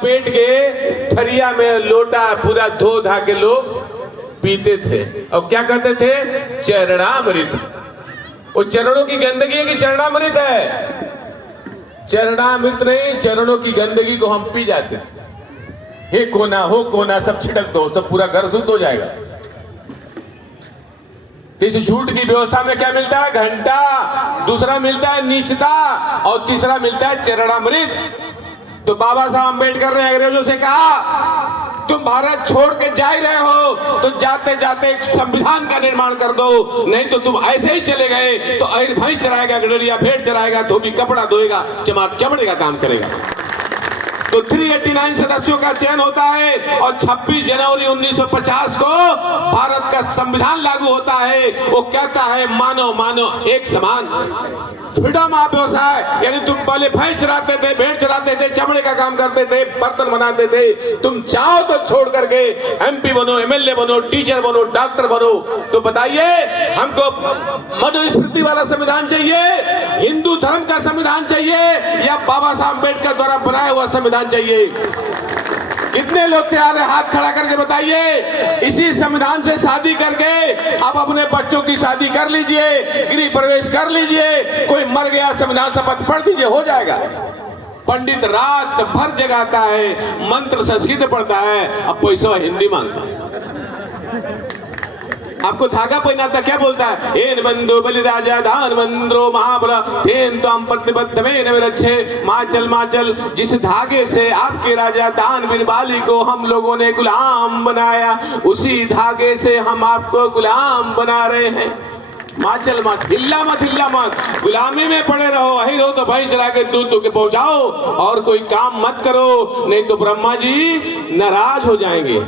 पेट के थरिया में लोटा पूरा धो धा के लोग पीते थे और क्या कहते थे? चरणामृत। वो चरणों की गंदगी है कि चरणामृत है? चरणामृत नहीं, चरणों की गंदगी को हम पी जाते थे। हे कोना हो कोना सब छिड़क दो, सब पूरा घर शुद्ध हो जाएगा। इस झूठ की व्यवस्था में क्या मिलता है? घंटा, दूसरा मिलता है नीचता और तीसरा मिलता है चरणामृत। तो बाबा साहब अम्बेडकर ने अंग्रेजों से कहा तुम भारत छोड़ के जा ही रहे हो तो जाते जाते एक संविधान का निर्माण कर दो, नहीं तो तुम ऐसे ही चले गए तो भैंस चराएगा, गडरिया भेड़ चराएगा, धोबी कपड़ा धोएगा, चमार चमड़े का काम करेगा। तो 389 सदस्यों का चयन होता है और 26 जनवरी 1950 को भारत का संविधान लागू होता है। वो कहता है मानव मानव एक समान, फ्रीडम ऑफ व्यवसाय। यानी तुम पहले भैंस चराते थे, भेड़ चराते थे, चमड़े का काम करते थे, बर्तन बनाते थे, तुम चाहो तो छोड़ करके MP बनो, MLA बनो, टीचर बनो, डॉक्टर बनो। तो बताइए हमको मनुस्मृति वाला संविधान चाहिए, हिंदू धर्म का संविधान चाहिए या बाबा साहब अम्बेडकर द्वारा बनाया हुआ संविधान चाहिए? कितने लोग तैयार है? हाथ खड़ा करके बताइए। इसी संविधान से शादी करके आप अपने बच्चों की शादी कर लीजिए, गृह प्रवेश कर लीजिए, कोई मर गया संविधान शपथ पढ़ दीजिए, हो जाएगा। पंडित रात भर जगाता है, मंत्र संस्कृत पढ़ता है, अब पैसा हिंदी मांगता है। आपको धागा पहनाता क्या बोलता है? एन बंधु बलि राजा दान मंद्रो महाबला तेन तो हम प्रतिबद्ध में न रक्षे। माचल माचल, जिस धागे से आपके राजा दान बिन बाली को हम लोगों ने गुलाम बनाया, उसी धागे से हम आपको गुलाम बना रहे हैं। माचल मत, हिल्ला मत, हिल्ला मत, गुलामी में पड़े रहो। अहिर हो तो भाई चला के दूध के पहुंचाओ और कोई काम मत करो, नहीं तो ब्रह्मा जी नाराज हो जाएंगे।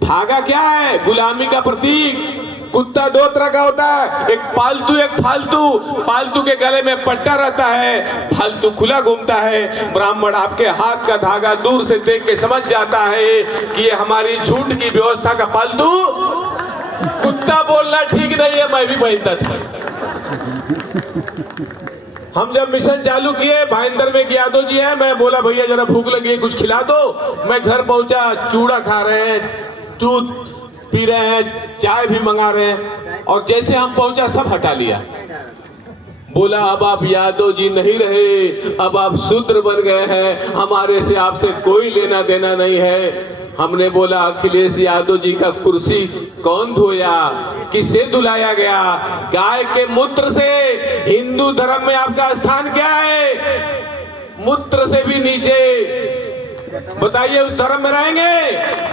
धागा क्या है? गुलामी का प्रतीक। कुत्ता दो तरह का होता है, एक पालतू एक फालतू। पालतू के गले में पट्टा रहता है, फालतू खुला घूमता है। ब्राह्मण आपके हाथ का धागा दूर से देख के समझ जाता है कि ये हमारी झूठ की व्यवस्था का फालतू। कुत्ता बोलना ठीक नहीं है, मैं भी पहनता था। हम जब मिशन चालू किए, भाईंदर में यादव जी है, मैं बोला भैया जरा भूख लगी है कुछ खिला दो। मैं घर पहुंचा, चूड़ा खा रहे हैं, दूध पी रहे हैं, चाय भी मंगा रहे हैं, और जैसे हम पहुंचा सब हटा लिया। बोला अब आप यादव जी नहीं रहे, अब आप शूद्र बन गए हैं, हमारे से आपसे कोई लेना देना नहीं है। हमने बोला अखिलेश यादव जी का कुर्सी कौन धोया, किससे धुलाया गया? गाय के मूत्र से। हिंदू धर्म में आपका स्थान क्या है? मूत्र से भी नीचे। बताइए उस धर्म में रहेंगे?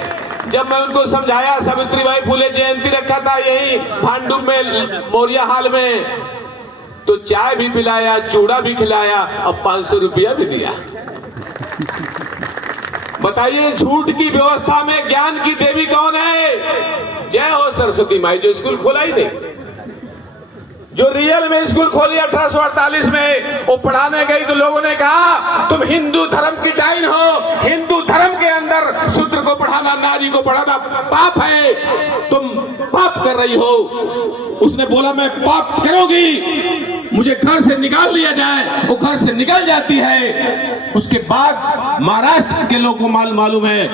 जब मैं उनको समझाया, सावित्रीबाई फुले जयंती रखा था यही भांडुप में, मौर्या हाल में, तो चाय भी पिलाया, चूड़ा भी खिलाया और 500 रुपया भी दिया। बताइए झूठ की व्यवस्था में ज्ञान की देवी कौन है? जय हो सरस्वती माई, जो स्कूल खोला ही नहीं, जो रियल में स्कूल खोली 1848 में, वो पढ़ाने गई तो लोगों ने कहा तुम हिंदू धर्म की डाइन हो, हिंदू धर्म के अंदर शूद्र को पढ़ाना, नारी को पढ़ाना पाप है, तुम पाप कर रही हो। उसने बोला मैं पाप करूंगी, मुझे घर से निकाल दिया जाए। वो घर से निकल जाती है। उसके बाद महाराष्ट्र के लोगों को मालूम है,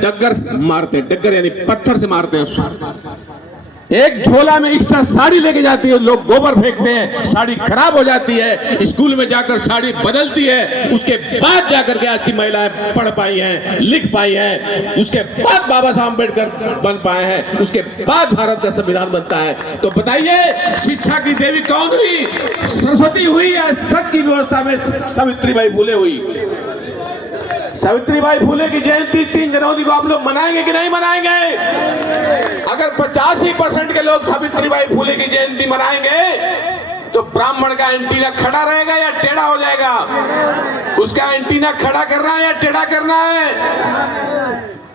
डग्गर मारते, डग्गर यानी पत्थर से मारते हैं। एक झोला में एक्स्ट्रा साड़ी लेके जाती है, लोग गोबर फेंकते हैं, साड़ी खराब हो जाती है, स्कूल में जाकर साड़ी बदलती है, उसके बाद जाकर के आज की महिलाएं पढ़ पाई हैं, लिख पाई हैं, उसके बाद बाबा साहब अम्बेडकर बन पाए हैं, उसके बाद भारत का संविधान बनता है। तो बताइए शिक्षा की देवी कौन हुई? सरस्वती हुई या सच की व्यवस्था में सावित्रीबाई फुले हुई? सावित्रीबाई फुले की जयंती 3 जनवरी को आप लोग मनाएंगे कि नहीं मनाएंगे? अगर 85% के लोग सावित्रीबाई फुले की जयंती मनाएंगे तो ब्राह्मण का एंटीना खड़ा रहेगा या टेढ़ा हो जाएगा? उसका एंटीना खड़ा करना है या टेढ़ा करना है?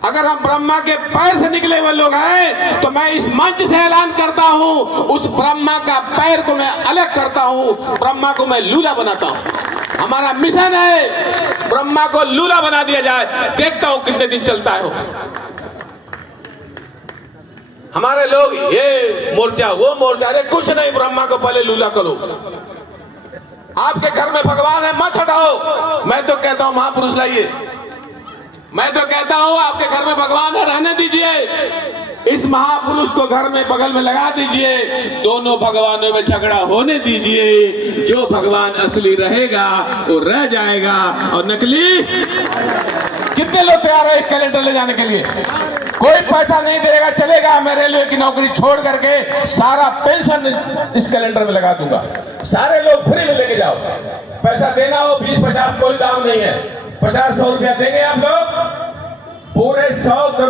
अगर हम ब्रह्मा के पैर से निकले हुए लोग हैं तो मैं इस मंच से ऐलान करता हूं, उस ब्रह्मा का पैर को मैं अलग करता हूं, ब्रह्मा को मैं लूला बनाता हूं। हमारा मिशन है ब्रह्मा को लूला बना दिया जाए। देखता हूं कितने दिन चलता है। हमारे लोग ये मोर्चा वो मोर्चा, अरे कुछ नहीं, ब्रह्मा को पहले लूला करो। आपके घर में भगवान है, मत हटाओ। मैं तो कहता हूं महापुरुष लाइए। मैं तो कहता हूं आपके घर में भगवान है, रहने दीजिए। इस महापुरुष को घर में बगल में लगा दीजिए, दोनों भगवानों में झगड़ा होने दीजिए। जो भगवान असली रहेगा वो रह जाएगा, और नकली कितने लोग तैयार है एक कैलेंडर ले जाने के लिए? कोई पैसा नहीं देगा, चलेगा। मैं रेलवे की नौकरी छोड़ करके सारा पेंशन इस कैलेंडर में लगा दूंगा। सारे लोग फ्री में लेके जाओ। पैसा देना हो 20-50 कोई दाम नहीं है, 50-100 रुपया देंगे आप लोग। पूरे 100 करोड़